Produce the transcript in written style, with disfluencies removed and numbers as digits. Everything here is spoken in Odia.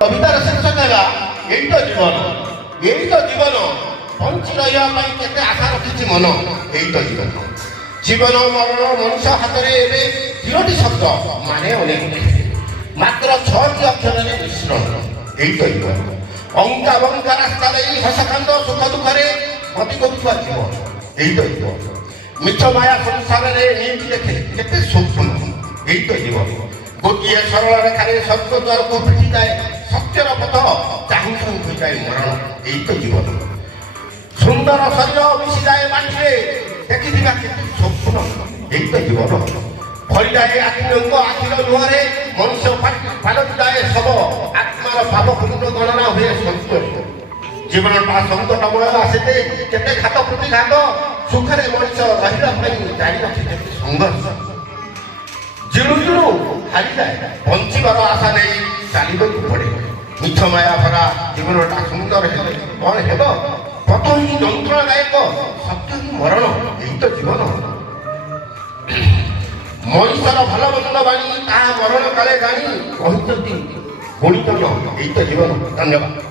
কবিতার শীর্ষক ହେଲା ଏଇ ତ ଜୀବନ ଏଇ ତ ଜୀବନ ବଞ୍ଚି ରହିବା ପାଇଁ କେତେ ଆଶା ରଖିଛି ମନ ଏଇ ତ ଜୀବନ ଜୀବନ ମରଣ ମଣିଷ ହାତରେ ଏବେ 3ଟି ଶବ୍ଦ ମାନେ ଅନେକ ମାତ୍ର 6ଟି ଅକ୍ଷରରେ ମିଶ୍ରଣ ଏଇ ତ ଜୀବନ ଅଙ୍କା ବଙ୍କା ରାସ୍ତା ଦେଇ ହସକାନ୍ଦ ସୁଖ ଦୁଃଖରେ ଗତି କରୁଥିବା ଜୀବନ ଏଇ ତ ଜୀବନ ମିଛ ମାୟା ସଂସାରରେ ନେଇକି ଦେଖେ କେତେ ସ୍ୱପ୍ନ ଏଇ ତ ଜୀବନ ଗୋଟିଏ ସରଳ ରେଖାରେ ସତ୍ୟ ଦ୍ୱାରକୁ ଫିଟିଯାଏ ସତ୍ୟର ପଥ ଚାହୁଁ ଚାହୁଁ ହୋଇଯାଏ ମରଣ ଏଇ ତ ଜୀବନ ସୁନ୍ଦର ଶରୀର ମିଶିଯାଏ ମାଟିରେ ଦେଖିଥିବା କେତେ ସ୍ୱପ୍ନ ଏଇ ତ ଜୀବନ ଭରିଯାଏ ଆଖିରଙ୍କ ଆଖିର ଲୁହରେ ମଣିଷ ପାଲଟିଯାଏ ଶବ ଆତ୍ମାର ପାପ ପୁଣ୍ୟ ଗଣନା ହୁଏ ସତ୍ୟ ଜୀବନଟା ସଙ୍କଟମୟ ଆସେ କେତେ ଘାତ ପ୍ରତିଘାତ ସୁଖରେ ମଣିଷ ରହିବା ପାଇଁ ଜାରି ରଖେ କେତେ ସଂଘର୍ଷ ଜିଣୁ ଜିଣୁ ହାରିଯାଏ ବଞ୍ଚିବାର ଆଶା ନେଇ ଚାଲିବାକୁ ପଡ଼େ ମିଛ ମାୟା ଭରା ଜୀବନଟା ସୁନ୍ଦର ହେଲେ କ'ଣ ହେବ ପଥ ହିଁ ଯନ୍ତ୍ରଣାଦାୟକ ସତ୍ୟ ହିଁ ମରଣ ଏଇ ତ ଜୀବନ ମଣିଷର ଭଲ ମନ୍ଦ ବାଣୀ ତାହା ମରଣ କାଳେ ଜାଣି କହିଛନ୍ତି ଗୁଣିତନ ଏଇ ତ ଜୀବନ ଧନ୍ୟବାଦ।